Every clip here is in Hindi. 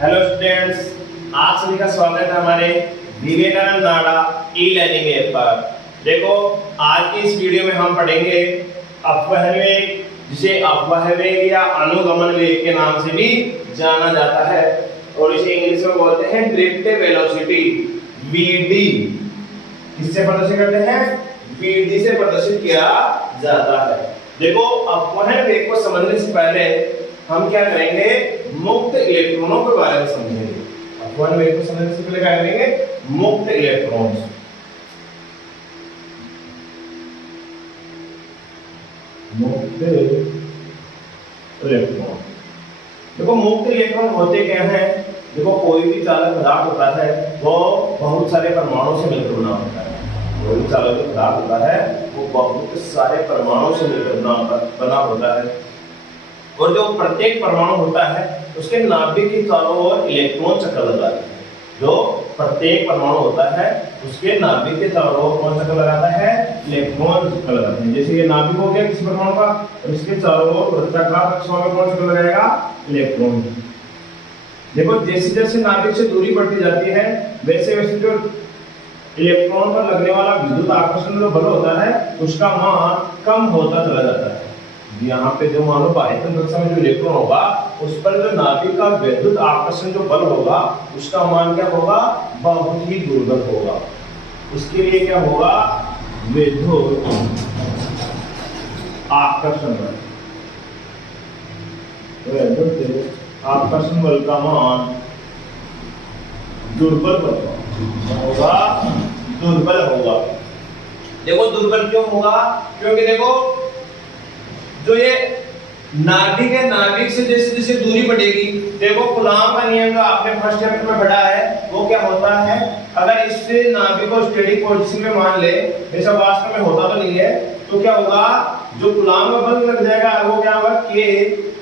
हेलो स्टूडेंट्स, आप सभी का स्वागत है हमारे विवेकानंद नाडा ई लर्निंग ऐप पर। देखो, आज की इस वीडियो में हम पढ़ेंगे अपवहन वेग, जिसे अपवाह वेग या अनुगमन वेग के नाम से भी जाना जाता है और इसे इंग्लिश में बोलते हैं ड्रिफ्ट वेलोसिटी, वीडी। किससे प्रदर्शित करते हैं? वीडी से प्रदर्शित किया जाता है। देखो, अपवहन वेग को समझने से पहले हम क्या करेंगे? मुक्त इलेक्ट्रॉनों के बारे में समझेंगे। अपवहन वेग को समझने से पहले क्या करेंगे? मुक्त इलेक्ट्रॉन। मुक्त इलेक्ट्रॉन, देखो मुक्त इलेक्ट्रॉन होते क्या हैं? देखो, कोई भी चालक पदार्थ होता है वो बहुत सारे परमाणुओं से मिलकर बना होता है। कोई भी चालक पदार्थ होता है वो बहुत सारे परमाणुओं से मिलकर बना होता है और जो प्रत्येक परमाणु होता है उसके नाभिक के चारों ओर इलेक्ट्रॉन चक्कर लगाते हैं। जो प्रत्येक परमाणु होता है उसके नाभिक के चारों ओर कौन चक्कर लगाता है? इलेक्ट्रॉन चक्कर लगाते हैं। जैसे ये नाभिक हो गया किसी परमाणु का, और इसके चारों ओर वृत्ताकार कक्षाओं में कौन चक्कर लगाएगा? इलेक्ट्रॉन। देखो, जैसे जैसे नाभिक से दूरी बढ़ती जाती है वैसे वैसे जो इलेक्ट्रॉन पर लगने वाला विद्युत आकर्षण जो बल होता है उसका मान कम होता चला जाता है। यहाँ पे जो मान लो बाह्यतम कक्षा में जो इलेक्ट्रॉन होगा उस पर जो नाभिक का विद्युत आकर्षण जो बल होगा उसका मान क्या होगा? बहुत ही दुर्बल होगा। उसके लिए क्या होगा? विद्युत आकर्षण बल। विद्युत आकर्षण बल का मान दुर्बल होगा, दुर्बल होगा। देखो, दुर्बल क्यों होगा? क्योंकि देखो, जो ये नाभिक है, नाभिक से जैसे जैसे दूरी बढ़ेगी, देखो कूलॉम का नियम जो आपने फर्स्ट चैप्टर में पढ़ा है वो क्या होता है? अगर इससे नाभिक को स्टेडी पोजीशन में मान ले, जैसा वास्तव में होता तो नहीं है, तो क्या होगा? जो कूलॉम का बल लग जाएगा वो क्या होगा? K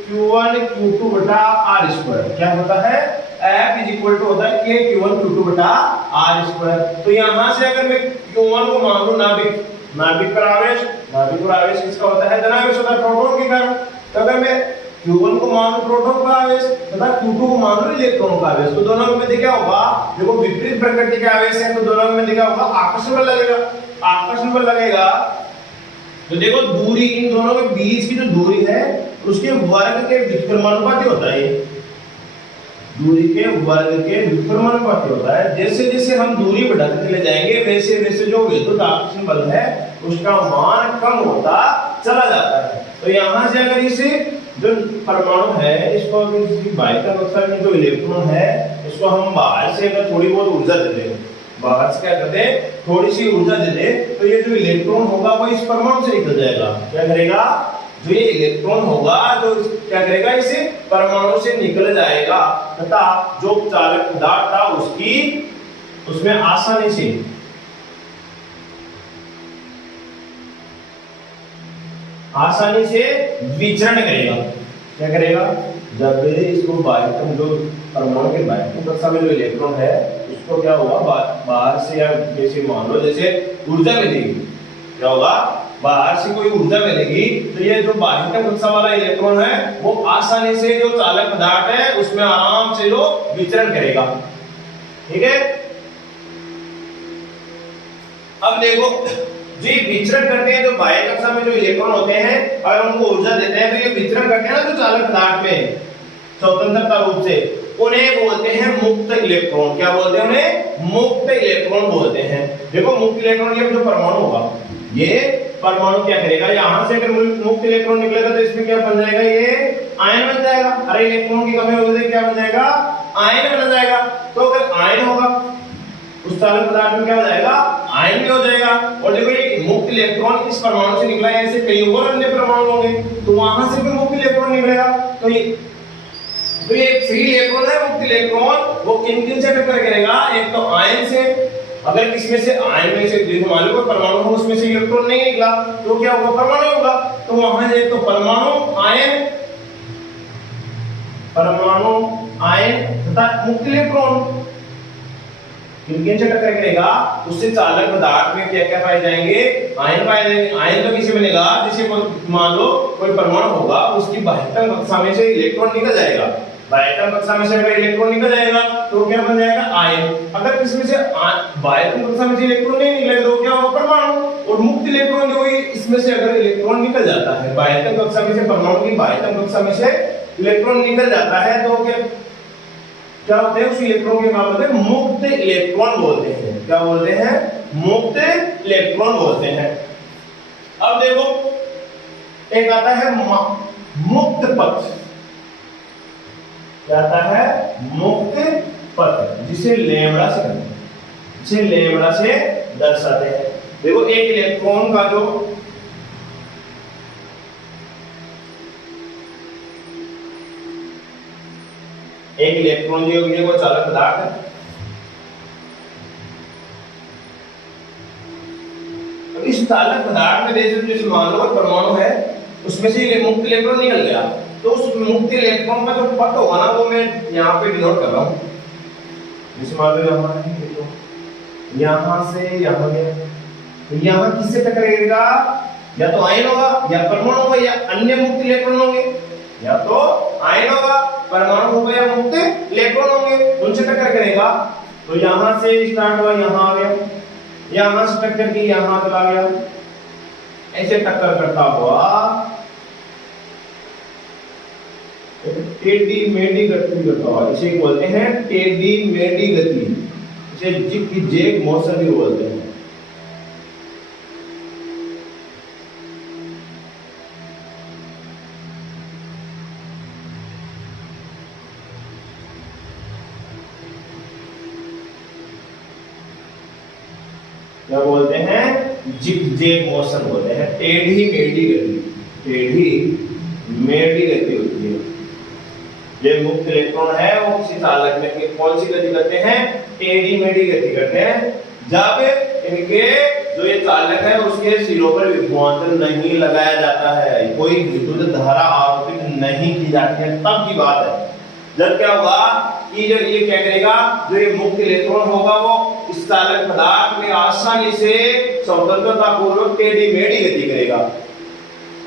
Q1 Q2 बटा R स्क्वायर। क्या होता है? F इज इक्वल टू होता है K Q1 Q2 बटा R स्क्वायर। तो यहाँ से अगर मैं Q1 को मान लूं नाभिक पर आवेश, नाभिक पर आवेश किसका होता है? धनावेश होता है प्रोटॉन के कारण। तो अगर मैं Q1 को मान लूं प्रोटॉन का आवेश तथा Q2 को मान लूं इलेक्ट्रॉन का आवेश, तो दोनों में क्या होगा? देखो, विपरीत प्रकृति के आवेश है तो दोनों में क्या होगा? आकर्षण बल लगेगा। आकर्षण बल लगेगा तो देखो, दूरी इन दोनों के बीच की जो दूरी है उसके वर्ग के व्युत्क्रमानुपाती होता है। दूरी के वर्ग के व्युत्क्रमानुपाती होता है। जैसे जैसे हम दूरी बढ़ाते चले जाएंगे वैसे वैसे जो विद्युत आकर्षण बल है उसका मान कम होता चला जाता है। तो यहाँ से अगर इसे जो परमाणु है इसको बाह्यतम कक्षा में जो इलेक्ट्रॉन है इसको हम बाहर से अगर थोड़ी बहुत ऊर्जा दे दें, बाहर से क्या करते हैं? थोड़ी सी ऊर्जा दे दे, तो ये जो इलेक्ट्रॉन होगा वो इस परमाणु से निकल जाएगा। क्या करेगा? जो ये इलेक्ट्रॉन होगा जो क्या करेगा? इसे परमाणु से निकल जाएगा तथा जो चालक पदार्थ था उसमें आसानी से विचरण करेगा। क्या करेगा? जब इसको बाह्यतम जो परमाणु के बाह्यतम कक्षा में जो इलेक्ट्रॉन है उसको क्या होगा? बाहर से या जैसे मान लो जैसे ऊर्जा मिलेगी, क्या होगा? बाहर से कोई ऊर्जा मिलेगी तो ये जो बाह्यतम कक्षा वाला इलेक्ट्रॉन है वो आसानी से जो चालक पदार्थ है उसमें आराम से जो विचरण करेगा। ठीक है? अब देखो, जो विचरण करते हैं, जो बाह्य कक्षा में जो इलेक्ट्रॉन होते हैं, अगर उनको ऊर्जा देते हैं तो ये विचरण करते हैं ना जो चालक पदार्थ में स्वतंत्रता रूप से, उन्हें बोलते हैं मुक्त इलेक्ट्रॉन। क्या बोलते हैं? उन्हें मुक्त इलेक्ट्रॉन बोलते हैं। देखो, मुक्त इलेक्ट्रॉन ये जो परमाणु होगा, ये परमाणु क्या करेगा? यहाँ से अगर मुक्त इलेक्ट्रॉन निकलेगा तो इसमें क्या बन जाएगा? ये आयन बन जाएगा। अरे इलेक्ट्रॉन की कमी होगी तो क्या बन जाएगा? आयन बन जाएगा। तो अगर आयन होगा उस चालक पदार्थ में क्या हो जाएगा? आयन भी हो जाएगा। और देखो, ये मुक्त इलेक्ट्रॉन इस परमाणु से निकला है, ऐसे कई और अन्य परमाणु होंगे तो वहां से भी मुक्त इलेक्ट्रॉन निकलेगा। तो ये फ्री इलेक्ट्रॉन है, मुक्त इलेक्ट्रॉन, वो किन से टक्कर करेगा? एक तो आयन से, अगर किसमें से आयन में से जैसे मान लो परमाणु हो उसमें से इलेक्ट्रॉन नहीं निकला तो क्या होगा? परमाणु होगा। तो वहां एक तो परमाणु आयन तथा मुक्त इलेक्ट्रॉन किन से टक्कर करेगा? उससे चालक पदार्थ में क्या क्या पाए जाएंगे? आयन पाए जाएंगे। आयन तो किसे मिलेगा? जैसे मान लो कोई परमाणु होगा उसकी बाह्यतम कक्षा में से इलेक्ट्रॉन निकल जाएगा, बाह्यतम कक्षा में से अगर इलेक्ट्रॉन निकल जाएगा तो क्या बन जाएगा आयन। अगर इसमें से बाह्यतम कक्षा में से इलेक्ट्रॉन नहीं निकले तो क्या होगा परमाणु। और मुक्त इलेक्ट्रॉन जो है इसमें से अगर इलेक्ट्रॉन निकल जाता है बाह्यतम कक्षा में से, परमाणु की बाह्यतम कक्षा में से इलेक्ट्रॉन निकल जाता है तो क्या होते हैं उस इलेक्ट्रॉन के नाम होते हैं मुक्त इलेक्ट्रॉन बोलते हैं। क्या बोलते हैं? मुक्त इलेक्ट्रॉन बोलते हैं। अब देखो एक आता है मुक्त पथ। क्या आता है? मुक्त पथ, जिसे लैम्बडा से दर्शाते हैं। देखो एक इलेक्ट्रॉन का जो एक इलेक्ट्रॉन जो है वो चालक पदार्थ है। तो इस चालक पदार्थ में जैसे मान लो परमाणु है उसमें से मुक्त इलेक्ट्रॉन निकल गया तो उस मुक्त इलेक्ट्रॉन का जो पथ होगा ना वो मैं यहाँ पे डिनोट कर रहा हूँ। जैसे मान लो यहाँ है तो यहाँ से यहाँ गया तो यहाँ किससे टकराएगा? या तो आयन होगा या परमाणु होगा या अन्य मुक्त इलेक्ट्रॉन होंगे। या तो आयन होगा, परमाणु होगा या मुक्त इलेक्ट्रॉन होंगे, उनसे टक्कर करेगा। तो यहां से स्टार्ट हुआ, यहां आ गया, यहां से टक्कर की यहां चला गया, ऐसे टक्कर करता हुआ टेढ़ी मेढ़ी गति करता हुआ, इसे बोलते हैं टेढ़ी मेढ़ी गति। इसे जिग जैग मोशन भी बोलते हैं। क्या बोलते हैं? जिग-जैग मोशन बोलते हैं। टेढ़ी मेढ़ी गति, टेढ़ी मेढ़ी गति होती है। जो मुक्त इलेक्ट्रॉन है वो किसी चालक में कौन सी गति करते हैं? टेढ़ी मेढ़ी गति करते हैं। जब इनके जो ये चालक है उसके सिरों पर विभवांतर नहीं लगाया जाता है, कोई विद्युत धारा आरोपित नहीं की जाती है, तब की बात है। जब क्या होगा कि जब ये क्या करेगा, जो ये मुक्त इलेक्ट्रॉन होगा वो इस चालक पदार्थ में आसानी से स्वतंत्रता पूर्वक टेढ़ी मेढ़ी गति करेगा।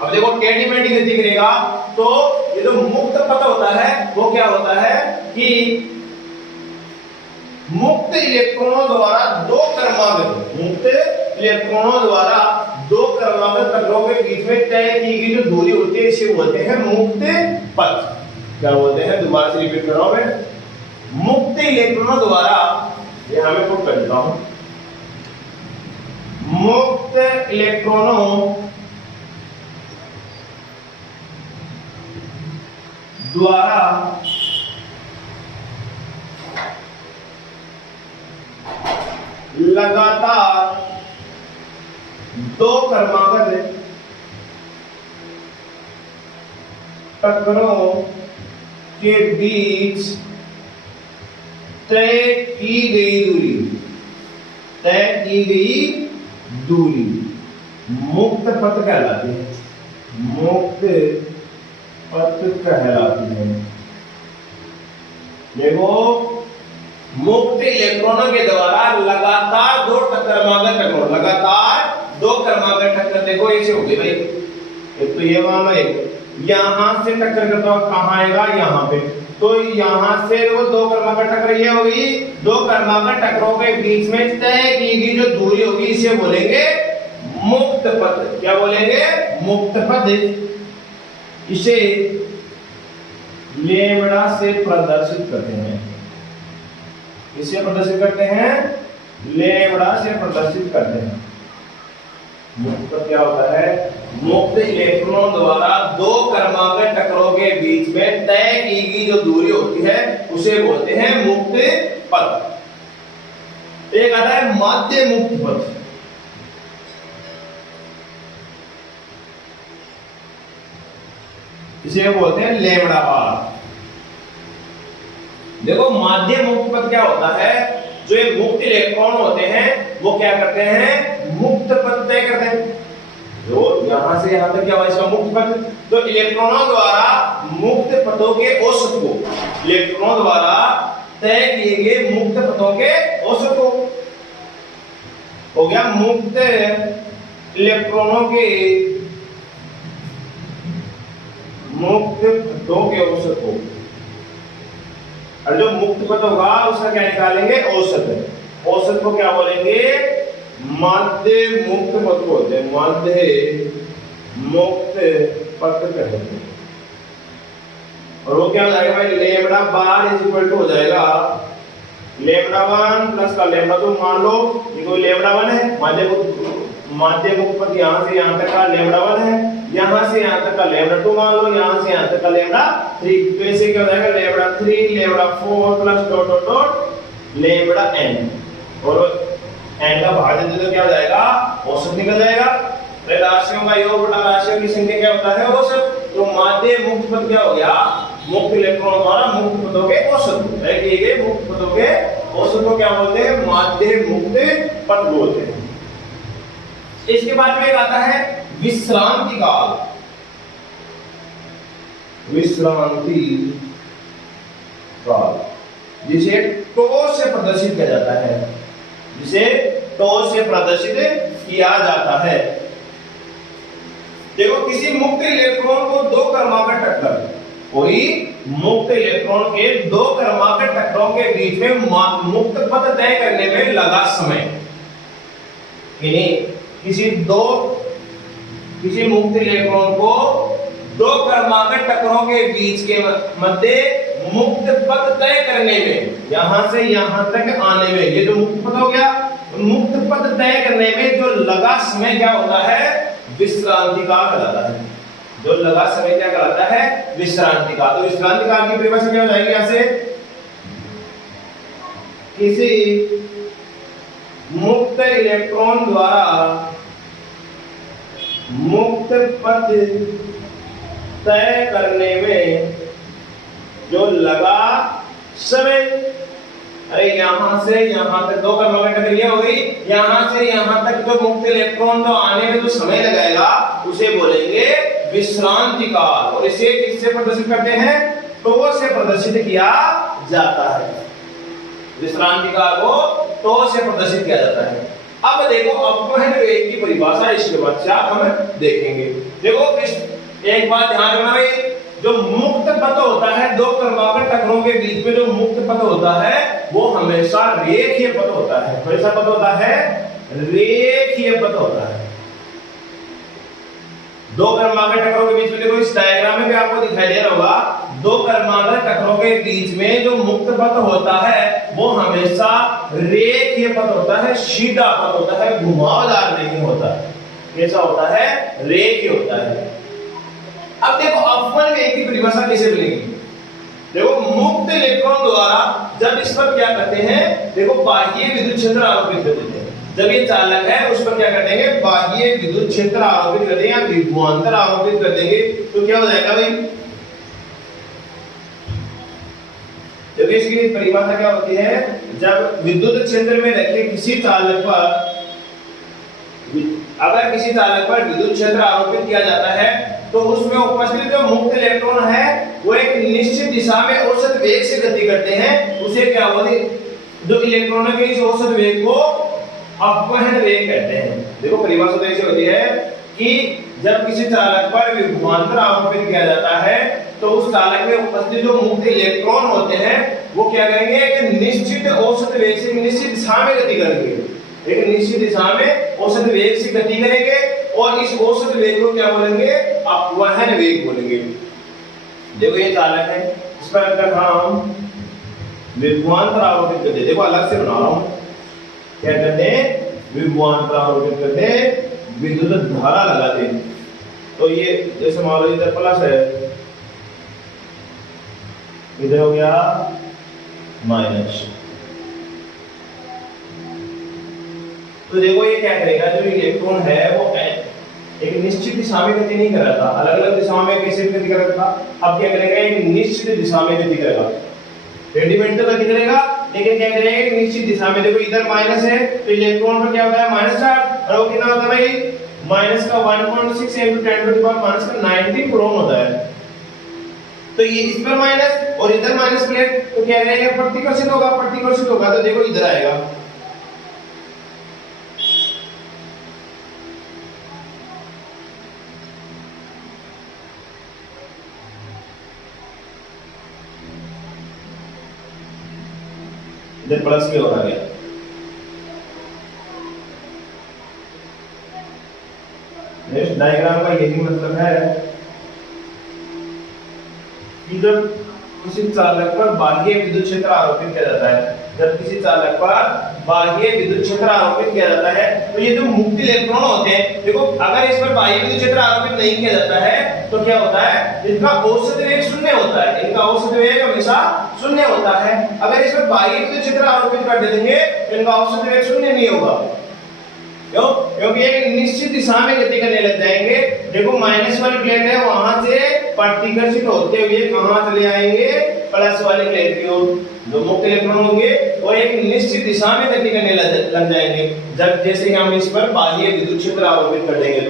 अब देखो टेढ़ी मेढ़ी गति करेगा तो ये जो मुक्त पथ होता है वो क्या होता है कि मुक्त इलेक्ट्रॉनों द्वारा दो क्रमागत तत्वों के बीच में तय की गई जो दूरी होती है इसे बोलते हैं मुक्त पथ। क्या बोलते हैं? दोबारा से रिपीट कर रहा हूं मैं। मुक्त इलेक्ट्रॉनों द्वारा, यहां मैं पुट कर देता हूं, मुक्त इलेक्ट्रॉनों द्वारा लगातार दो क्रमागत टक्करों के बीच तय की गई दूरी मुक्त पथ कहलाती है। मुक्त पथ कहलाती है। देखो मुक्त इलेक्ट्रॉनों के द्वारा लगातार दो क्रमागत टक्कर, लगातार दो क्रमागत टक्कर, देखो ऐसे हो गई भाई, एक तो ये मान लो, एक यहां से टक्कर करता हुआ कहां आएगा? यहां पे। तो यहां से वो दो क्रमागत टक्कर ये होगी, दो क्रमागत टक्करों के बीच में तय की गई जो दूरी होगी इसे बोलेंगे मुक्त पथ। क्या बोलेंगे? मुक्त पथ। इसे लैम्बडा से प्रदर्शित करते हैं। इसे प्रदर्शित करते हैं, लैम्बडा से प्रदर्शित करते हैं। मुक्त क्या होता है? मुक्त इलेक्ट्रॉनों द्वारा दो क्रमागत टक्करों के बीच में तय की गई जो दूरी होती है उसे बोलते हैं मुक्त पथ। एक आता है माध्य मुक्त पथ। इसे बोलते हैं लैम्बडा आर। देखो माध्य मुक्त पथ क्या होता है? जो ये मुक्त इलेक्ट्रॉन होते हैं वो क्या करते हैं? मुक्त पथ तय करते हैं। जो यहां से यहां तक क्या हुआ इसका मुक्त पथ? तो इलेक्ट्रॉनों द्वारा मुक्त पथों के औसत को, इलेक्ट्रॉनों द्वारा तय किए गए मुक्त पथों के औसत को हो गया मुक्त इलेक्ट्रॉनों के औसत को और जो मुक्त पद होगा उसका क्या निकालेंगे, औसत। औसत को क्या बोलेंगे, माध्य मुक्त पद बोलते हैं, माध्य मुक्त पद कहते हैं। और वो क्या हो जाएगा भाई, lambda bar is equal to हो जाएगा लेमड़ा 1 प्लस का लेमड़ा 2। मान लो ये कोई लेमड़ा 1 है, माध्य मुक्त पद यहाँ से यहाँ तक का लेमड़ा 1 है, यहाँ से यहाँ तक का लेमड़ा 2 मान लो, यहाँ से यहाँ तक का लेमड़ा 3। तो ऐसे क्या हो जाएगा, lambda 3 lambda 4 plus dot dot dot lambda n, और n का भाज्य दे तो क्या हो जाएगा, औसत निकल जाएगा। राशियों का योग बटा राशियों की संख्या क्या होता है, औसत। तो माध्य मुक्त पद क्या हो गया, मुक्त इलेक्ट्रॉन द्वारा मुक्त पदों के औसत किए गए मुक्त पदों के औसत को क्या बोलते हैं, माध्य मुक्त पद बोलते हैं। इसके बाद में एक आता है विश्रांति काल। विश्रांति काल जिसे टो से प्रदर्शित किया जाता है, जिसे टो से प्रदर्शित किया जाता है। देखो किसी मुक्त इलेक्ट्रॉन को दो क्रमागत टक्कर, कोई मुक्त इलेक्ट्रॉन के दो क्रमागत टक्करों के बीच में मुक्त पथ तय करने में लगा समय, किसी मुक्त इलेक्ट्रॉन को दो क्रमागत टक्करों के बीच के मध्य मुक्त पथ तय करने में, यहां से यहां तक आने में, ये जो मुक्त पथ हो गया, मुक्त पथ तय करने में जो लगा समय क्या होता है, विश्रांति काल कहलाता है। जो लगा समय क्या कहलाता है, विश्रांति काल। तो विश्रांति काल की परिभाषा क्या हो जाएगी, यहां से किसी मुक्त इलेक्ट्रॉन द्वारा मुक्त पथ तय करने में जो लगा समय, अरे यहां से यहां तक दो क्रमागत टक्कर हो गई, यहां से यहां तक जो मुक्त इलेक्ट्रॉन जो आने में जो समय लगेगा उसे बोलेंगे विश्रांति काल। और इसे किससे प्रदर्शित करते हैं, टो से प्रदर्शित किया जाता है। विश्रांति काल को टो से प्रदर्शित किया जाता है। अब देखो अपवहन वेग की परिभाषा इसके पश्चात हम देखेंगे। देखो एक बात ध्यान रखना भाई, जो मुक्त पथ होता है दो क्रमागत टक्करों के बीच में जो मुक्त पथ होता है वो हमेशा रेखीय पथ होता है। कैसा पथ होता है, रेखीय पथ होता है। दो क्रमागत टक्करों के बीच में, देखो इस डायग्राम में भी आपको दिखाई दे रहा होगा, दो क्रमागत टक्करों के बीच में जो मुक्त पथ होता है वो हमेशा रेखीय पथ होता है, सीधा पथ होता है, घुमावदार नहीं होता। कैसा होता है, रेखीय होता है। अब देखो अपवहन वेग की परिभाषा कैसे बनेगी। देखो मुक्त इलेक्ट्रॉन द्वारा जब इस पर क्या करते हैं, देखो बाह्य विद्युत क्षेत्र आरोपित कर देते हैं। जब ये चालक है उस पर क्या कर देंगे, बाह्य विद्युत क्षेत्र आरोपित कर देंगे या विभवांतर आरोपित कर देंगे, तो क्या हो जाएगा भाई, देखो इसकी परिभाषा क्या होती है, जब विद्युत क्षेत्र में रखे किसी चालक पर, अगर किसी चालक पर विद्युत क्षेत्र आरोपित किया जाता है तो उसमें उपस्थित जो मुक्त इलेक्ट्रॉन है वो एक निश्चित दिशा में औसत वेग से गति करते हैं, उसे क्या बोलते हैं, जो इलेक्ट्रॉनों के इस औसत वेग को अपवहन वेग कहते हैं। देखो परिभाषा तो ऐसी होती है कि जब किसी चालक पर विभवांतर आरोपित किया जाता है तो उस चालक में उपस्थित जो मुक्त इलेक्ट्रॉन होते हैं वो क्या करेंगे, एक निश्चित औसत वेग से निश्चित दिशा में गति करेंगे, एक निश्चित दिशा में औसत वेग से गति करेंगे और इस औसत वेग को क्या बोलेंगे, अपवहन वेग बोलेंगे। देखो ये चालक है, इस पर अगर हम विभवांतर आरोपित करते, देखो अलग से बना रहा हूं, क्या करते हैं, विभवांतर आरोपित करते हैं, विद्युत धारा लगाते हैं। तो ये जैसे मान लो इधर प्लस है, इधर हो गया माइनस, तो देखो ये क्या करेगा, जो इलेक्ट्रॉन है वो एक निश्चित दिशा में गति नहीं कर रहा था, अलग अलग दिशाओं में कैसे गति कर रहा था। अब क्या करेगा, एक निश्चित दिशा में गति करेगा, रेडिमेंट गति करेगा, लेकिन क्या करेगा, एक निश्चित दिशा में। देखो इधर माइनस है तो इलेक्ट्रॉन पर क्या होता है, माइनस चार्ज, और वो कितना होता है भाई, माइनस का 1.6 × 10⁻⁻⁻⁹ कूलम होता है। तो ये इस पर माइनस और इधर माइनस प्लेट, तो क्या करेगा, प्रतिकर्षित होगा, प्रतिकर्षित होगा, तो देखो इधर आएगा। इधर प्लस की ओर आ गया। इस डायग्राम का यही मतलब है कि जब किसी चालक पर बाह्य विद्युत क्षेत्र आरोपित किया जाता है, जब किसी चालक पर बाह्य विद्युत क्षेत्र आरोपित किया जाता है तो ये जो मुक्त इलेक्ट्रॉन होते हैं, देखो अगर इस पर बाह्य विद्युत क्षेत्र आरोपित नहीं किया जाता है तो क्या होता है, इनका औसत वेग शून्य होता है, इनका औसत वेग हमेशा शून्य होता है। अगर इस पर बाह्य विद्युत क्षेत्र आरोपित कर देंगे तो इनका औसत वेग शून्य नहीं होगा, क्यों? क्योंकि एक निश्चित दिशा में गति करने लग जाएंगे। देखो माइनस वाली प्लेट है, वहां से प्रतिकर्षित होते हुए कहां चले आएंगे, प्लस वाली प्लेट की ओर। जो मुक्त इलेक्ट्रॉन होंगे वो एक निश्चित दिशा में गति करने लग जाएंगे। जब जैसे हम इस पर बाह्य विद्युत क्षेत्र आरोपित कर देंगे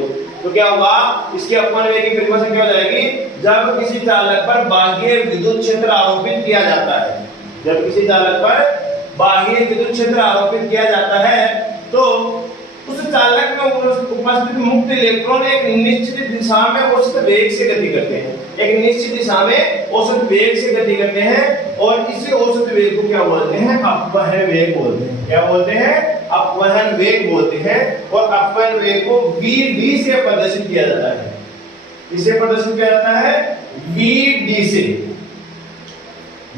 तो क्या होगा, इसके अपवन वेग की परिभाषा क्या हो जाएगी, जब किसी चालक पर बाह्य विद्युत क्षेत्र आरोपित किया जाता है, जब किसी चालक पर बाह्य विद्युत क्षेत्र आरोपित किया जाता है तो उस चालक में उपस्थित मुक्त इलेक्ट्रॉन एक निश्चित दिशा में औसत वेग से गति करते हैं, एक निश्चित दिशा में औसत वेग से गति करते हैं और इसी औसत वेग को क्या बोलते हैं, अपवहन वेग बोलते हैं। क्या बोलते हैं, अपवहन वेग बोलते हैं। और अपवहन वेग को vd से प्रदर्शित किया जाता है। किससे प्रदर्शित किया जाता है, vd से।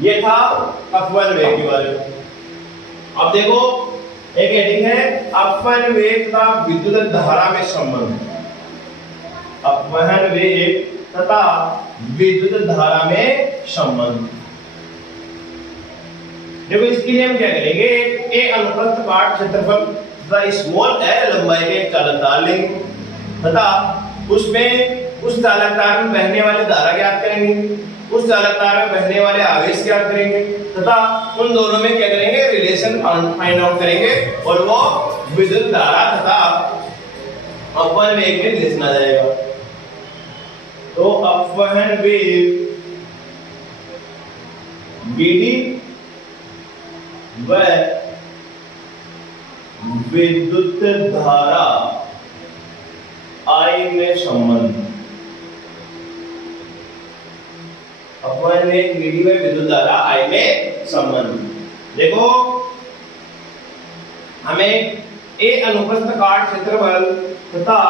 ये था अपवहन वेग के बारे में। अब देखो एक हेडिंग है अपवहन वेग का विद्युत धारा में संबंध, अपवहन वेग तथा विद्युत धारा में संबंध। देखो इसके लिए हम क्या करेंगे, ए अनुप्रस्थ काट क्षेत्रफल तथा स्मॉल एल लंबाई के एक चालक तार लेंगे तथा उसमें उस चालक तार में बहने वाली धारा ज्ञात करेंगे, उस चालक तार में बहने वाले आवेश ज्ञात करेंगे तथा उन दोनों में क्या करेंगे, रिलेशन फाइंड आउट करेंगे और वो विद्युत धारा तथा अपवहन वेग में रिलेशन आ जाएगा। तो अपवहन वेग vd व विद्युत धारा I में संबंध, अपवहन वेग vd व विद्युत धारा I में संबंध। देखो हमें a अनुप्रस्थ काट क्षेत्रफल तथा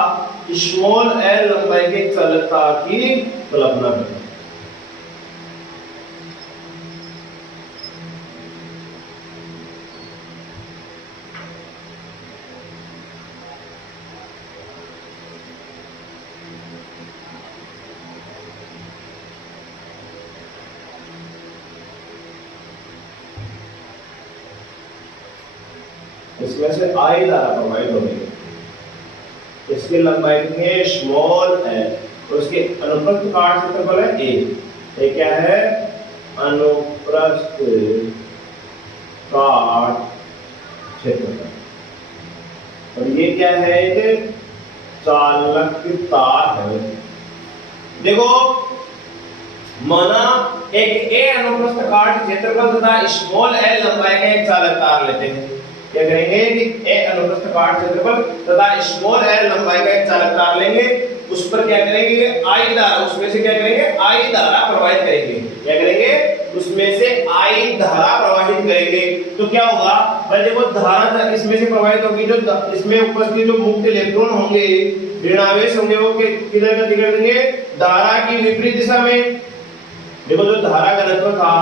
स्मॉल l लंबाई के चालक तार की कल्पना करें। इसमें से I धारा प्रवाहित होगी, इसकी लंबाई है स्मॉल l और उसके अनुप्रस्थ काट क्षेत्रफल है a। ये क्या है, अनुप्रस्थ काट क्षेत्रफल, और ये क्या है, एक चालक तार है। देखो माना एक a अनुप्रस्थ काट क्षेत्रफल तथा स्मॉल l लंबाई का एक चालक तार लेते हैं। क्या करेंगे कि a अनुप्रस्थ काट क्षेत्रफल तथा स्मॉल l लंबाई का एक चालक तार लेंगे, उस पर क्या करेंगे, I धारा, उसमें से क्या करेंगे, I धारा प्रवाहित करेंगे। क्या करेंगे, उसमें से I धारा प्रवाहित करेंगे। तो क्या होगा भाई, देखो धारा इसमें से प्रवाहित होगी, जो इसमें उपस्थित जो मुक्त इलेक्ट्रॉन होंगे, ऋणावेश होंगे, वो किधर गति कर देंगे, धारा की विपरीत दिशा में। देखो जो धारा घनत्व था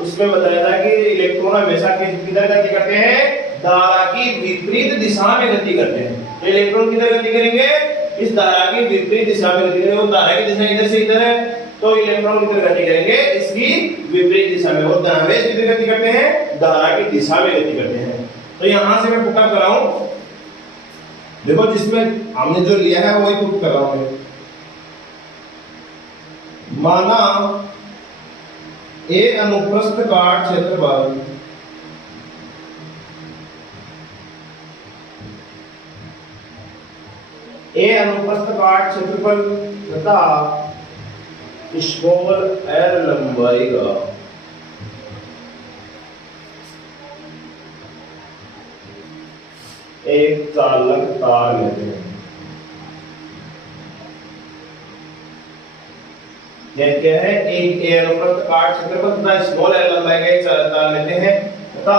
उसमें बताया था कि इलेक्ट्रॉन हमेशा किधर गति करते हैं, धारा की विपरीत दिशा में गति करते हैं। तो इलेक्ट्रॉन किधर गति करेंगे, इस धारा की विपरीत दिशा में गति करेंगे। वो धारा की दिशा इधर से इधर है, तो इलेक्ट्रॉन किधर गति करेंगे, इसकी विपरीत दिशा में। और धनावेश किधर गति करते हैं, धारा की दिशा में गति करते हैं। तो यहां से मैं पुट कर रहा हूं, देखो जिसमें हमने जो लिया है वही पुट कर रहा हूं। माना A अनुप्रस्थ काट क्षेत्रफल A अनुप्रस्थ काट क्षेत्रफल तथा स्मॉल l लंबाई का एक चालक तार लेते हैं। क्या है, एक a अनुप्रस्थ काट क्षेत्रफल तथा स्मॉल l लंबाई का एक चालक तार लेते हैं तथा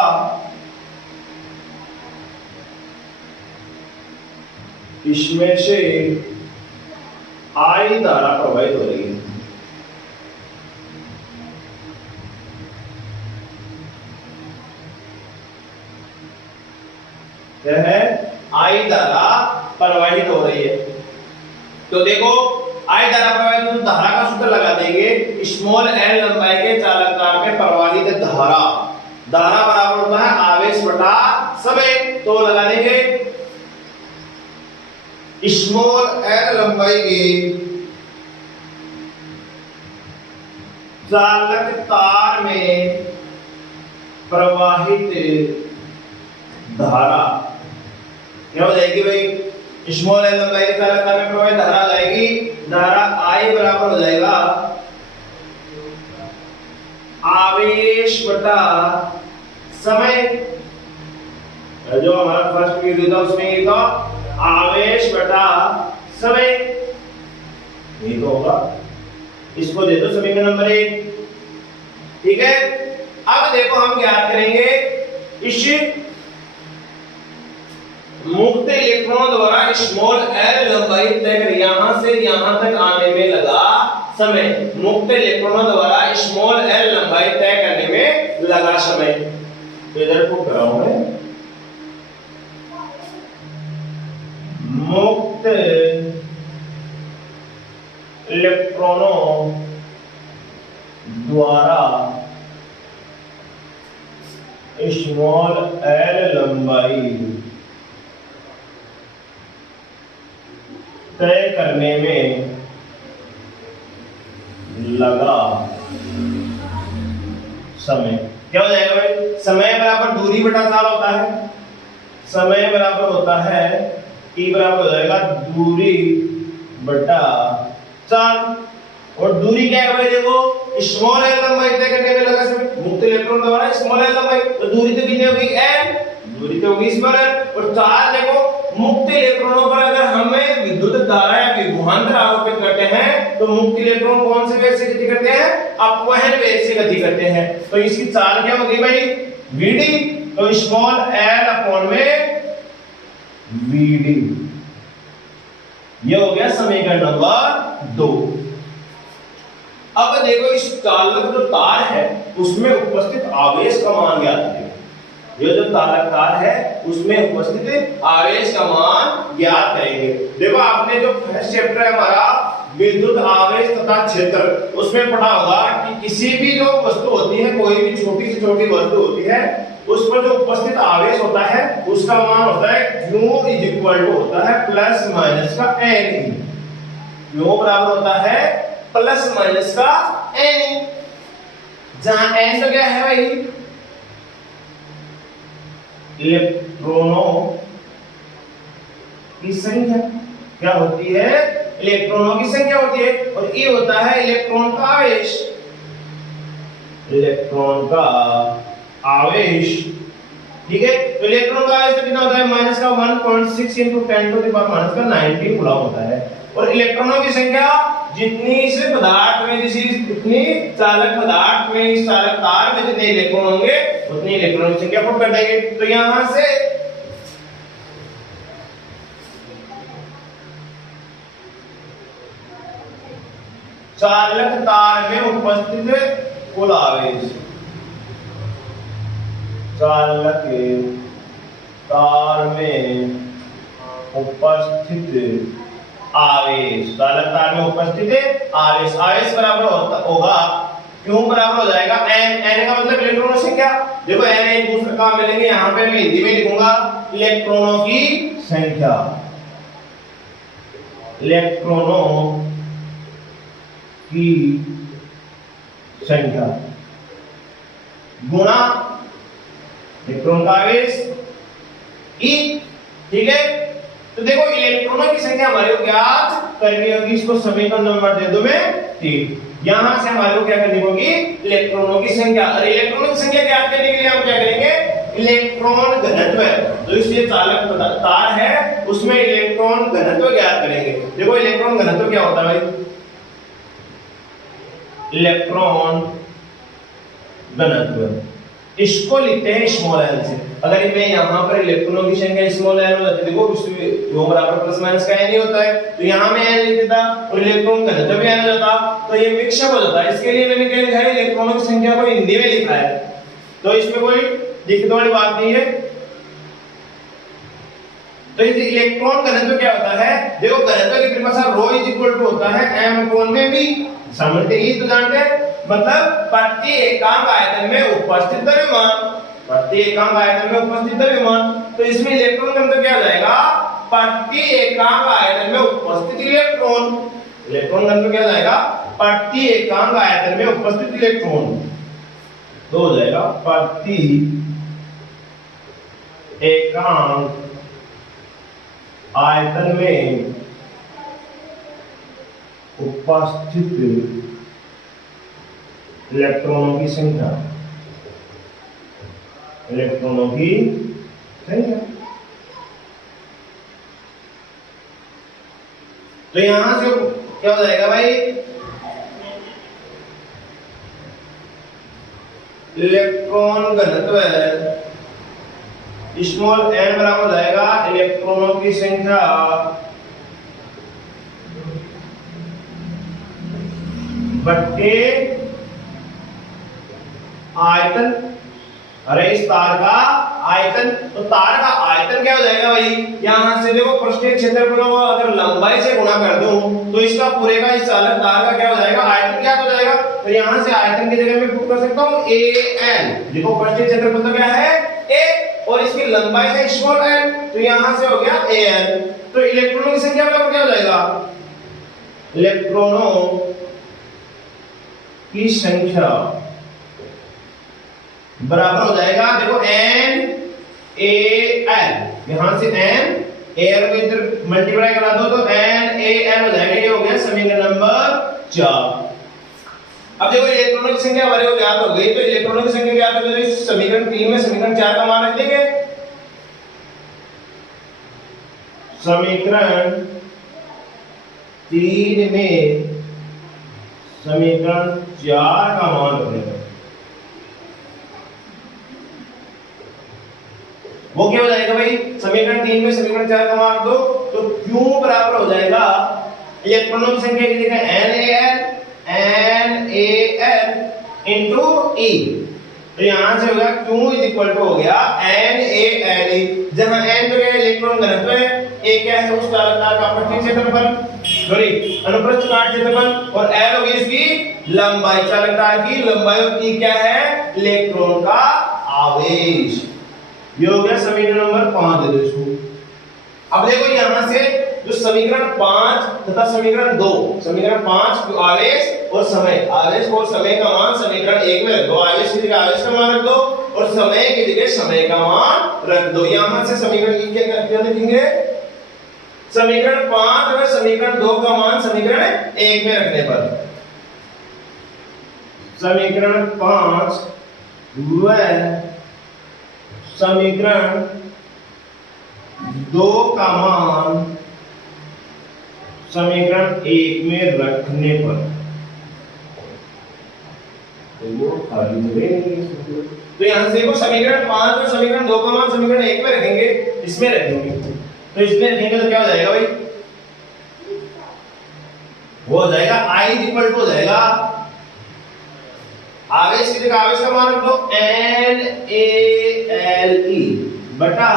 इसमें से I धारा प्रवाहित हो रही है। क्या है? I धारा प्रवाहित हो रही है। तो देखो I धारा प्रवाहित, तो धारा का सूत्र लगा देंगे, स्मॉल l लंबाई के चालक तार में प्रवाहित धारा, धारा बराबर होता है आवेश बटा समय। तो लगा देंगे स्मॉल l लंबाई के चालक तार में प्रवाहित धारा क्या हो जाएगी भाई? स्मॉल l लंबाई के चालक तार में प्रवाहित धारा आ जाएगी, धारा I बराबर हो जाएगा आवेश बटा समय। जो हमारा फर्स्ट वीडियो था उसमें ये था आवेश बटा समय, ये तो होगा। इसको दे दो समीकरण नंबर 1, ठीक है। अब देखो हम ज्ञात करेंगे इस मुक्त इलेक्ट्रॉन द्वारा स्मॉल l लंबाई तय कर यहां से यहां तक आने में लगा समय, मुक्त इलेक्ट्रॉनों द्वारा स्मॉल l लंबाई तय करने में लगा समय। तो इधर को कराऊं मैं, मुक्त इलेक्ट्रॉनों द्वारा स्मॉल l लंबाई तय करने में लगा समय। क्या हो जाएगा भाई? समय बराबर दूरी बटा चाल होता है, समय बराबर होता है E बराबर हो जाएगा दूरी बटा चाल। और दूरी क्या है भाई? देखो स्मॉल l लंबाई तय करने में लगा समय, मुक्त इलेक्ट्रॉन द्वारा स्मॉल l लंबाई, तो दूरी तो कितनी होगी? l, दूरी तो होगी स्मॉल। और चार्ज देखो मुक्त इलेक्ट्रॉनों पर अगर हमें विद्युत धारा या विभवांतर आरोपित करते हैं तो मुक्त इलेक्ट्रॉन कौन से वेग से गति करते हैं? अपवहन वेग से गति करते हैं। तो इसकी चाल क्या होगी भाई? Vd। तो स्मॉल l अपॉन में Vd, ये हो गया समीकरण नंबर 2। अब देखो इस चालक जो तार है उसमें उपस्थित आवेश का मान ज्ञात करें। ये जो चालक तार है उसमें उपस्थित आवेश का मान ज्ञात करेंगे। देखो आपने जो फर्स्ट चैप्टर है हमारा विद्युत आवेश तथा क्षेत्र, उसमें पढ़ा होगा कि किसी भी जो वस्तु होती है, कोई भी छोटी से छोटी वस्तु होती है, उस पर जो उपस्थित आवेश होता है उसका मान होता है Q होता है प्लस माइनस का n। Q बराबर होता है प्लस माइनस का n, जहां n तो क्या है भाई? इलेक्ट्रॉनों की संख्या। क्या होती है? इलेक्ट्रॉनों की संख्या होती है। और E होता है इलेक्ट्रॉन का आवेश, इलेक्ट्रॉन का आवेश, ठीक है। तो इलेक्ट्रॉन का आवेश तो कितना होता है? माइनस का 1.6 × 10⁻⁻⁻⁹ कूलम होता है। और इलेक्ट्रॉनों की संख्या जितनी इस पदार्थ में, जितनी चालक पदार्थ में, इस चालक तार में जितने इलेक्ट्रॉन होंगे उतनी इलेक्ट्रॉन की संख्या पुट कर देंगे। तो यहां से चालक तार में उपस्थित कुल आवेश, चालक तार में उपस्थित आवेश, चालक तार में उपस्थित आवेश, आवेश बराबर होगा Q बराबर हो जाएगा n। n का मतलब इलेक्ट्रॉनों की संख्या। देखो n एक दूसरे काम मिलेंगे, यहां पे मैं हिंदी में लिखूंगा इलेक्ट्रॉनों की संख्या, इलेक्ट्रॉनों की संख्या गुणा इलेक्ट्रॉन का आवेश E, ठीक है। तो देखो इलेक्ट्रॉनों की संख्या हमारे को ज्ञात करनी होगी, इसको समीकरण नंबर दे दो मैं 3। यहां से हमारे को क्या करनी होगी? इलेक्ट्रॉनों की संख्या। और इलेक्ट्रॉनों की संख्या ज्ञात करने के लिए हम क्या करेंगे? इलेक्ट्रॉन घनत्व, जो इसलिए चालक तार है उसमें इलेक्ट्रॉन घनत्व ज्ञात करेंगे। देखो इलेक्ट्रॉन घनत्व क्या होता है भाई? इलेक्ट्रॉन घनत्व इसको लिखते हैं स्मॉल एल से। अगर मैं यहाँ पर इलेक्ट्रॉनों की संख्या स्मॉल एल हो जाती, देखो वो बराबर प्लस माइनस का एन ही होता है, तो यहाँ मैं एन लिख देता और इलेक्ट्रॉन का जब भी एन हो जाता तो ये मिक्सअप हो जाता है। इसके लिए मैंने क्या लिखा है, इलेक्ट्रॉनों की संख्या को हिंदी में लिखा है, तो इसमें कोई दिक्कत वाली बात नहीं है। तो इस इलेक्ट्रॉन घनत्व क्या होता है, देखो घनत्व की परिभाषा रो इज इक्वल टू होता है m अपॉन में v। समझते ही तो जानते हैं, मतलब प्रति एकांक आयतन में उपस्थित द्रव्यमान, प्रति एकांक आयतन में उपस्थित द्रव्यमान। तो इसमें इलेक्ट्रॉन घनत्व क्या हो जाएगा, प्रति एकांक आयतन में उपस्थित इलेक्ट्रॉन। इलेक्ट्रॉन घनत्व क्या हो जाएगा, प्रति एकांक आयतन में उपस्थित इलेक्ट्रॉन, तो हो जाएगा प्रति एकांक आयतन में उपस्थित इलेक्ट्रॉनों की संख्या, इलेक्ट्रॉनों की संख्या। तो यहां से क्या हो जाएगा भाई, इलेक्ट्रॉन घनत्व स्मॉल n बराबर हो जाएगा इलेक्ट्रॉनों की संख्या बट्टे आयतन। अरे इस तार का आयतन, तो तार का आयतन क्या हो जाएगा भाई, यहां से देखो पृष्ठीय क्षेत्रफल को अगर लंबाई से गुणा कर दूं तो इसका पूरे का इस चालक तार का क्या हो जाएगा, आयतन क्या हो जाएगा। तो यहां से आयतन की जगह मैं पुट कर सकता हूं an। देखो पृष्ठीय क्षेत्रफल तो क्या है a और इसकी लंबाई है स्मॉल n, तो यहां से हो गया an। तो इलेक्ट्रॉनों की संख्या बराबर क्या हो जाएगा, इलेक्ट्रॉनों की संख्या बराबर हो जाएगा, देखो n a l, यहां से n a l को इधर मल्टीप्लाई करा दो तो n a l हो जाएगा। ये हो गया समीकरण नंबर 4। अब देखो इलेक्ट्रॉनों की संख्या हमारे को ज्ञात हो गई, तो इलेक्ट्रॉनों की संख्या ज्ञात हो गई, तो समीकरण 3 में समीकरण 4 का मान रख देंगे। समीकरण 3 में समीकरण 4 का मान रख देंगे, वो क्या हो जाएगा भाई, समीकरण 3 में समीकरण 4 का मान दो तो Q बराबर हो जाएगा इलेक्ट्रॉनों की संख्या की जगह NaL इनटू E। तो यहां से होगा Q इज इक्वल टू हो गया NaLe, जहां N तो क्या है इलेक्ट्रॉन घनत्व है, A क्या है उस तार का पृष्ठीय क्षेत्रफल, सॉरी अनुप्रस्थ काट क्षेत्रफल, और L होगी इसकी लंबाई, चालक तार की लंबाई, और E क्या है इलेक्ट्रॉन का आवेश। ये हो गया समीकरण नंबर 5 दे दो इसको। अब देखो यहां से जो समीकरण 5 तथा समीकरण 2, समीकरण 5 आवेश और समय, आवेश और समय का मान समीकरण 1 में रख दो, आवेश की जगह आवेश का मान रख दो और समय की जगह समय का मान रख दो। यहां से समीकरण क्या लिखेंगे, समीकरण 5 में समीकरण 2 का मान समीकरण 1 में रखने पर समीकरण 5 व समीकरण 2 का मान समीकरण 1 में रखने पर, तो यहां से देखो समीकरण 5 और समीकरण 2 का मान समीकरण 1 में रखेंगे, इसमें रखेंगे, तो इसमें रखेंगे तो क्या हो जाएगा भाई, वो हो जाएगा I इक्वल टू हो जाएगा आवेश की जगह आवेश का मान रख दो NaLe बटा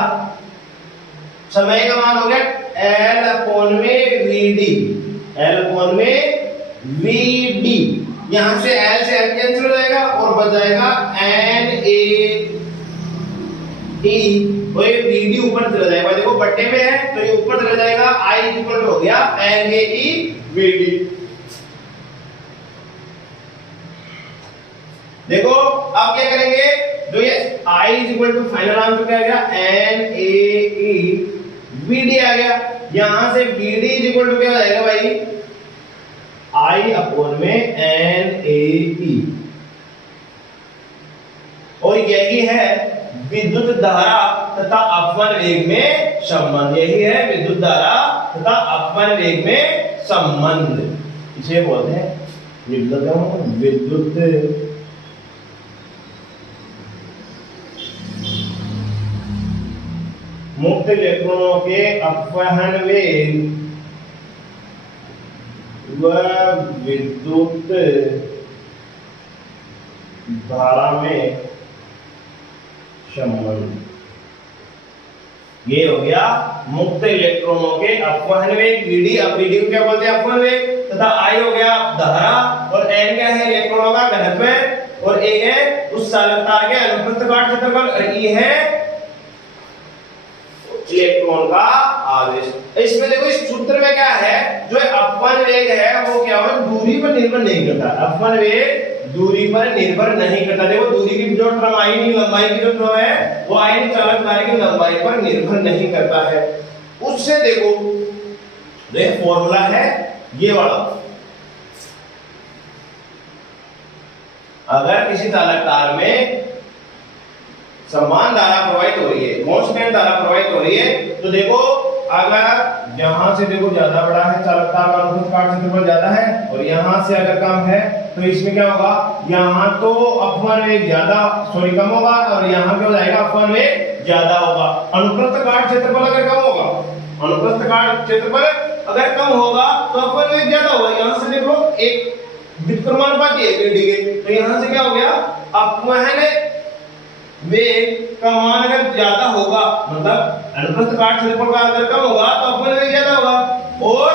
समय का मान हो गया L अपॉन में Vd, L अपॉन में Vd, यहां से L से L कैंसिल हो जाएगा और बच जाएगा NaE, और ये Vd ऊपर चला जाएगा, देखो बट्टे में है तो ये ऊपर चला जाएगा, I इक्वल हो गया NaE Vd। देखो अब क्या करेंगे, जो ये I is equal to final answer क्या आ गया NaE Vd आ गया, यहां से Vd इज इक्वल टू क्या हो जाएगा भाई I अपॉन में NaE, और यही है विद्युत धारा तथा अपवन वेग में संबंध, यही है विद्युत धारा तथा अपवन वेग में संबंध, इसे बोलते हैं विद्युत मुक्त इलेक्ट्रॉनों के अपवहन वेग व विद्युत धारा में संबंध। ये हो गया मुक्त इलेक्ट्रॉनों के अपवहन वेग, वीडी अपीडी को क्या बोलते हैं अपवहन वेग, तथा आई हो गया धारा, और एन क्या है इलेक्ट्रॉनों का घनत्व, और ए है उस चालक तार के अनुप्रस्थ काट क्षेत्रफल, और ई है इलेक्ट्रॉन का आवेश। इसमें देखो इस सूत्र में क्या है, जो अपवहन वेग है वो क्या है दूरी पर निर्भर नहीं करता। अपवहन वेग दूरी पर निर्भर नहीं करता। देखो दूरी की जो टर्म आई नहीं, लंबाई की जो टर्म है वो आई नहीं चालक तार की लंबाई पर निर्भर नहीं करता है। उससे देखो ये फॉर्मूला है ये वाला, अगर किसी चालक तार में समान धारा प्रवाहित हो रही है, कांस्टेंट धारा प्रवाहित हो रही है, तो देखो अगर यहां से देखो ज्यादा बड़ा है चालक तार का अनुप्रस्थ काट क्षेत्रफल ज्यादा है, और यहां से अगर कम है तो इसमें क्या होगा, यहां तो अपवहन वेग ज्यादा कम होगा, और यहां क्या हो जाएगा अपवहन वेग ज्यादा होगा। अनुप्रस्थ काट क्षेत्रफल अगर कम होगा, अनुप्रस्थ काट क्षेत्रफल अगर कम होगा तो अपवहन वेग ज्यादा होगा। यहां से देखो एक व्युत्क्रमानुपाती है वीडी के, तो यहां से क्या हो गया अपवहन वेग का मान अगर ज्यादा होगा, मतलब अनुप्रस्थ काट क्षेत्रफल का अगर कम होगा तो अपवहन वेग ज्यादा होगा, और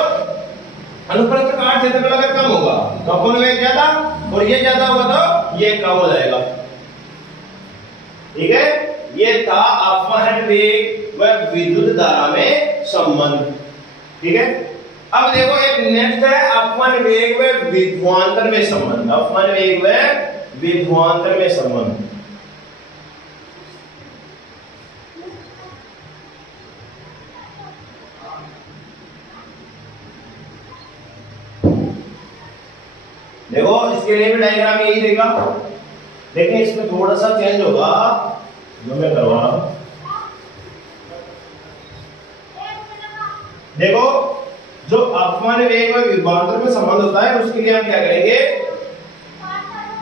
अनुप्रस्थ काट क्षेत्रफल अगर कम होगा तो अपवहन वेग ज्यादा, और ये ज्यादा होगा तो ये कम हो जाएगा। ठीक है, ये था अपवहन वेग व विद्युत धारा में संबंध। ठीक है, अब देखो एक नेक्स्ट है अपवहन वेग व विभवांतर में संबंध। अपवहन वेग व विभवांतर में संबंध। देखो इसके लिए भी डायग्राम यही रहेगा, लेकिन इसमें थोड़ा सा चेंज होगा जो मैं करवा रहा हूं। देखो जो अपवहन वेग व विभवांतर में संबंध होता है उसके लिए हम क्या करेंगे,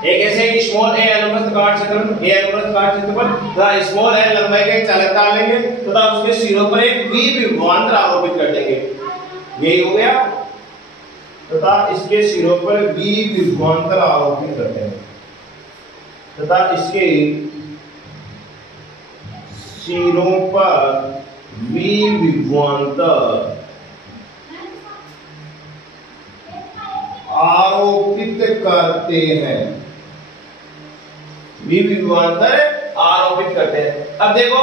एक ऐसे स्मॉल ए अनुप्रस्थ काट क्षेत्रफल, ए अनुप्रस्थ काट क्षेत्रफल तथा स्मॉल ए लंबाई का एक चालक तार लेंगे तथा उसके सिरों पर एक वी विभवांतर आरोपित कर देंगे। यही हो गया, तथा इसके सिरों पर वी विभवांतर आरोपित करते हैं, तथा इसके सिरों पर वी विभवांतर आरोपित करते हैं। वी विभवांतर आरोपित करते हैं। अब देखो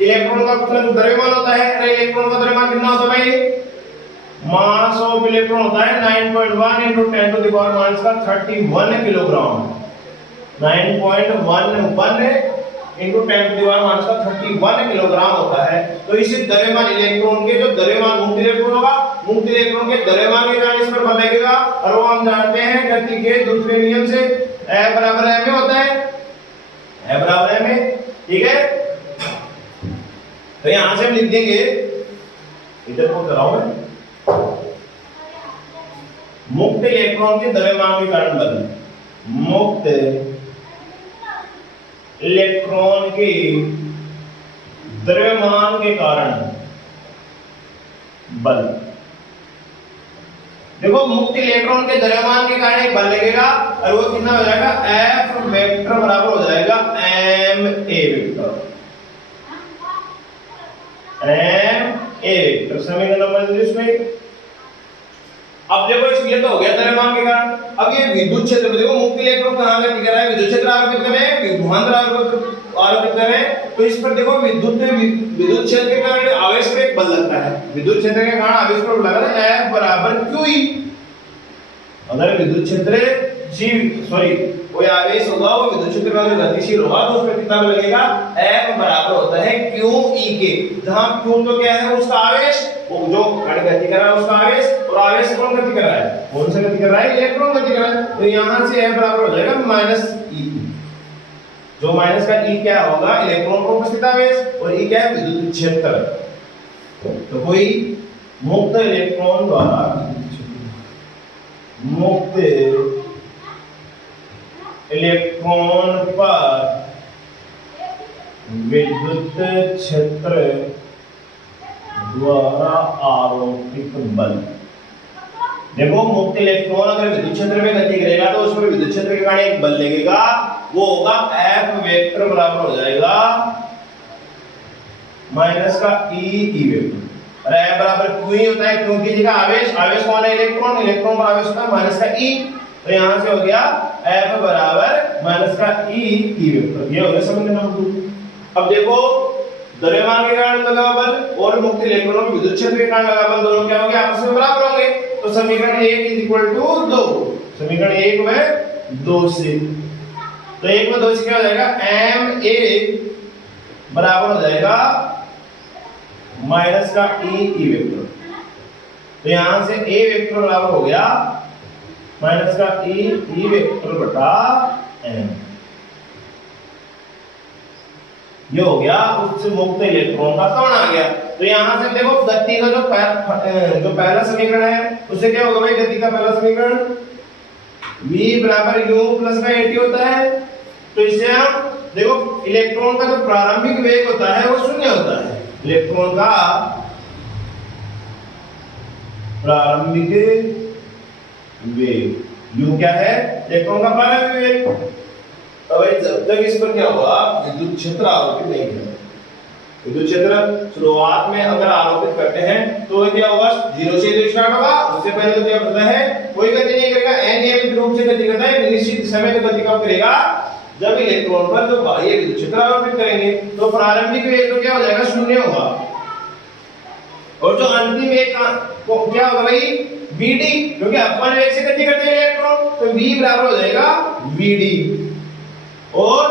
इलेक्ट्रॉन का कितना द्रव्यमान होता है, अरे इलेक्ट्रॉन का द्रव्यमान कितना होता है भाई, मास ऑफ इलेक्ट्रॉन होता है 9.1 into 10 to the power minus का 31 kilogram. 9.11 into 10 to the power minus का 31 किलोग्राम होता है। तो इस द्रव्यमान इलेक्ट्रॉन के जो द्रव्यमान मुक्त इलेक्ट्रॉन होगा, मुक्त इलेक्ट्रॉन के द्रव्यमान के कारण इस पर बल लगेगा, और वो हम जानते हैं गति के दूसरे नियम से F बराबर m होता है, F बराबर m। ठीक है, तो यहां से हम लिख देंगे, इधर को कराओ मैं, मुक्त इलेक्ट्रॉन के द्रव्यमान के कारण बल, मुक्त इलेक्ट्रॉन के द्रव्यमान के कारण बल। देखो मुक्त इलेक्ट्रॉन के द्रव्यमान के कारण एक बल लगेगा, और वो कितना हो जाएगा, F वेक्टर बराबर हो जाएगा ma वेक्टर, ma वेक्टर। समीकरण नंबर इसमें अब देखो इसलिए तो हो गया द्रव्यमान के कारण। अब ये विद्युत क्षेत्र में देखो मुक्त इलेक्ट्रॉन कहां गति कर रहा है, विद्युत क्षेत्र आरोपित कर रहे हैं, विभवांतर आरोपित कर रहे हैं। तो इस पर देखो विद्युत क्षेत्र के कारण आवेश पर एक बल लगता है, विद्युत क्षेत्र के कारण आवेश पर बल लगता है F बराबर QE। अगर विद्युत क्षेत्र कोई आवेश होगा वो विद्युत क्षेत्र में अगर गतिशील होगा तो उस पर कितना बल लगेगा, F बराबर होता है QE के, जहां Q तो क्या है उसका आवेश, वो जो कण गति कर रहा है उसका आवेश, और आवेश कौन गति कर रहा है, कौन सा गति कर रहा है, इलेक्ट्रॉन गति कर रहा है। तो यहां से F बराबर हो जाएगा माइनस E, जो माइनस का E क्या होगा, इलेक्ट्रॉन को उपस्थित आवेश, और E क्या है विद्युत क्षेत्र। तो कोई मुक्त इलेक्ट्रॉन द्वारा मुक्त इलेक्ट्रॉन पर विद्युत क्षेत्र द्वारा आरोपित बल। देखो मुक्त इलेक्ट्रॉन अगर विद्युत क्षेत्र में गति करेगा तो उसमें विद्युत क्षेत्र के कारण एक बल लगेगा, वो होगा F वेक्टर बराबर हो जाएगा माइनस का ई वेक्टर। और F बराबर क्यों ही होता है, क्योंकि जगह आवेश, आवेश कौन है, इलेक्ट्रॉन, इलेक्ट्रॉन का आवेश होता है माइनस का ई, तो यहां से हो गया F बराबर माइनस का ई वेक्टर। ये हो गया समीकरण नंबर 2। अब देखो द्रव्यमान के कारण लगा बल और मुक्त इलेक्ट्रॉनों में विद्युत क्षेत्र के कारण लगा बल, दोनों क्या होंगे, आपस में बराबर होंगे। तो समीकरण 1 = 2, समीकरण 1 में 2 से, तो 1 में 2 से क्या हो जाएगा, ma बराबर हो जाएगा माइनस का ई वेक्टर। तो यहां से a वेक्टर बराबर हो गया माइनस का ई वेक्टर बटा m। ये हो गया उच्च मुक्त इलेक्ट्रॉन का त्वरण आ गया। तो यहां से देखो गति का जो पहला समीकरण है उससे क्या होगा भाई, गति का पहला समीकरण v बराबर u प्लस का at होता है। तो इससे हम देखो इलेक्ट्रॉन का जो प्रारंभिक वेग होता है वो शून्य होता है, इलेक्ट्रॉन का प्रारंभिक वेग u क्या है, इलेक्ट्रॉन का प्रारंभिक वेग। अब जब तक इस पर क्या होगा, विद्युत क्षेत्र आरोपित नहीं है। विद्युत क्षेत्र शुरुआत में अगर आरोपित करते हैं तो क्या होगा, 0 से स्टार्ट होगा, उससे पहले तो क्या करता है, कोई गति नहीं करेगा, अनियमित रूप से गति करता है, निश्चित समय में गति कब करेगा, जब इलेक्ट्रॉन पर जो बाह्य विद्युत क्षेत्र आरोपित करेंगे। तो प्रारंभिक वेग तो क्या हो जाएगा, शून्य होगा, और जो अंतिम वेग क्या होगा भाई, vd, क्योंकि अपवन वेग से गति करते हैं इलेक्ट्रॉन, तो v बराबर हो जाएगा vd, और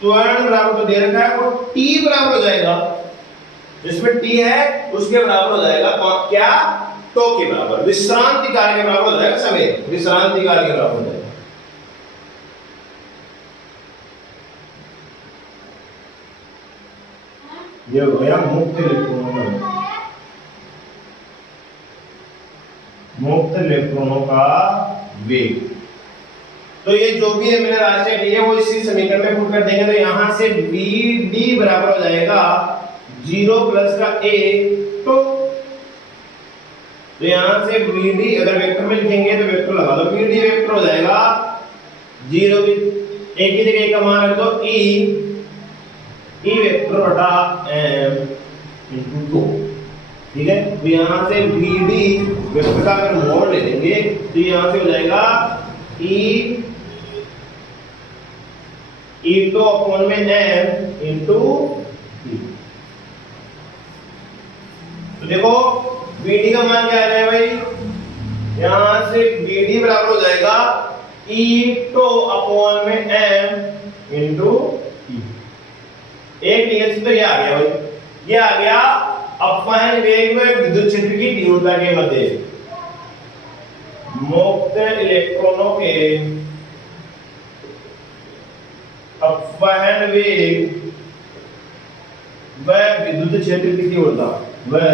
त्वरण बराबर तो दे रखा है, और t बराबर हो जाएगा, जिसमें t है उसके बराबर हो जाएगा क्या, टो के बराबर, विश्रांति काल के बराबर हो जाएगा, समय विश्रांति काल के बराबर हो जाएगा। ये हो गया मुक्त इलेक्ट्रॉनों का वेग। तो ये जो भी है मैंने राशि दी है वो इसी समीकरण में पुट कर देंगे। तो यहां से vd बराबर हो जाएगा 0 प्लस का a, तो यहां से vd अगर वेक्टर में लिखेंगे तो वेक्टर लगा दो, vd वेक्टर हो जाएगा 0 की एक ही जगह का मान रख दो e वेक्टर बटा m * 2, ठीक है। तो यहां से vd वेक्टर का अगर मोड ले लेंगे तो यहां से हो जाएगा e तो अपॉन में m इंटू e। तो देखो vd का मान क्या आ रहा है भाई, यहां से vd बराबर हो जाएगा e तो अपॉन में m इंटू e। एक नियत तो ये आ गया भाई, ये आ गया अपवहन वेग में विद्युत क्षेत्र की तीव्रता के मध्य मुक्त इलेक्ट्रॉनों के अपवहन वेग व विद्युत क्षेत्र की तीव्रता, वह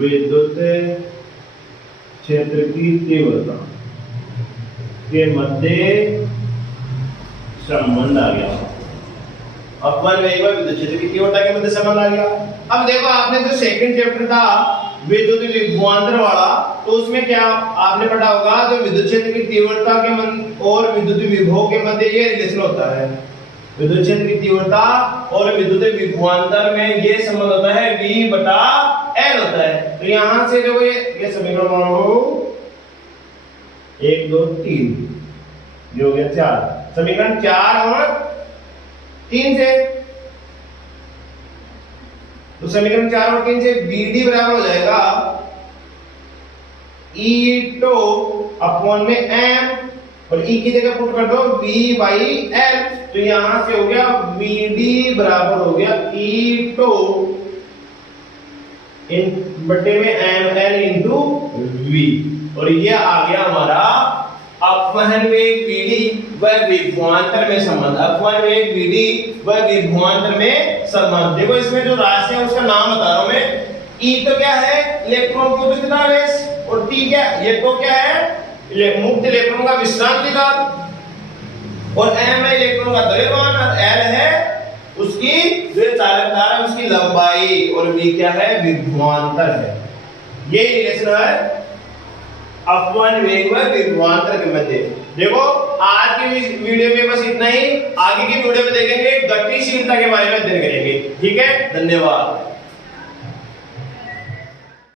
विद्युत क्षेत्र की तीव्रता के मध्य संबंध आ गया। अपवहन वेग व विद्युत क्षेत्र की तीव्रता के मध्य संबंध आ गया। अब देखो आपने जो सेकंड चैप्टर था विद्युत विभवांतर वाला, तो उसमें क्या आपने पढ़ा होगा, जो विद्युत क्षेत्र की तीव्रता के और विद्युत विभव के मध्य ये रिलेशन होता है, विद्युत क्षेत्र की तीव्रता और विद्युत विभवांतर में ये संबंध होता है v बटा l होता है। तो यहां से देखो ये समीकरण बनाओ 1 2 3, ये हो गया 4, समीकरण 4 और 3 से, तो समीकरण 4 और 3 से vd बराबर हो जाएगा e टो अपॉन में m, और e की जगह पुट कर दो v बाई l। तो यहां से हो गया vd बराबर हो गया e टो इन बटे में ml इंटू v, और ये आ गया हमारा अपवहन वेग vd व विभवांतर में संबंध, अपवहन वेग vd व विभवांतर में संबंध। देखो इसमें जो राशि है उसका नाम बता रहा हूं मैं, E तो क्या है, इलेक्ट्रॉन को उपस्थित आवेश, और T क्या, ये तो क्या है, मुक्त इलेक्ट्रॉन का विश्रांति काल, और m है इलेक्ट्रॉन का द्रव्यमान और l है उसकी जो चालकता है उसकी लंबाई और v क्या है विभवांतर है। ये रिलेशन है अपवन वेग व विभवांतर के मध्य। देखो आज की वीडियो में बस इतना ही, आगे की वीडियो में देखेंगे गतिशीलता के बारे में अध्ययन करेंगे। ठीक है, धन्यवाद।